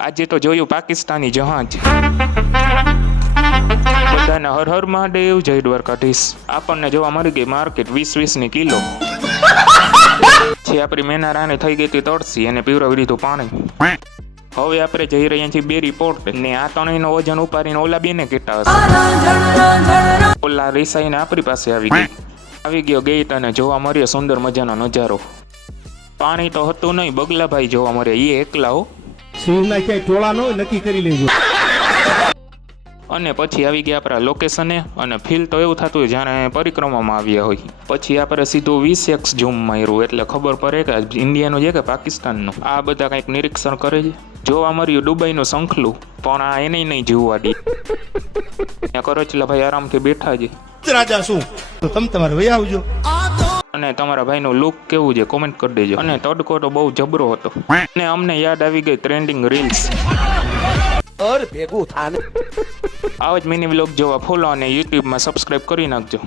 આજે તો જોયું પાકિસ્તાની જહાજ। બધાને હર હર મહાદેવ, જય દ્વારકાધીશ। આપણને જોવા મળી ગઈ માર્કેટ 20-20 ની કિલો। જે આપણી મેના રાણી થઈ ગઈ હતી તળસી અને પીવરાવી દીધું પાણી। હવે આપણે જઈ રહ્યા છીએ બેરી પોર્ટ ને આ ત્રણેયનો વજન ઉપાડીને ઓલા બેને કેટલા હશે। ઓલા રિસાઈને આપણી પાસે આવી ગયો ગેટ અને જોવા મળ્યો સુંદર મજાનો નજારો। પાણી તો હતું નહીં, બગલાભાઈ જોવા મળ્યા, એ એકલા હો। સિંહના ક્યાંય ટોળા ન હોય, નક્કી કરી લેજો। અને પછી આવી ગયા આપણા લોકેશને અને ફીલ તો એવું થતું હોય જાણે પરિક્રમામાં આવ્યા હોય। પછી આપણે સીધું 20x ઝૂમ માર્યું એટલે ખબર પડે કે ઇન્ડિયાનું છે કે પાકિસ્તાનનું। આ બધા કંઈક નિરીક્ષણ કરે છે। જોવા મળ્યું દુબઈનું શંખલું, પણ આ એને નહીં જીવવા દે। ત્યાં કરચલાભાઈ આરામથી બેઠા છે। રાજા શું તો તમે તમારે વહી આવજો। અને તમારા ભાઈનું લુક કેવું છે કોમેન્ટ કરી દેજો। અને તડકો તો બહુ જબરો હતો અને અમને યાદ આવી ગઈ ટ્રેન્ડિંગ રીલ્સ। આવા જ મિની વ્લોગ જોવા ફોલો અને યુટ્યુબમાં સબસ્ક્રાઈબ કરી નાખજો।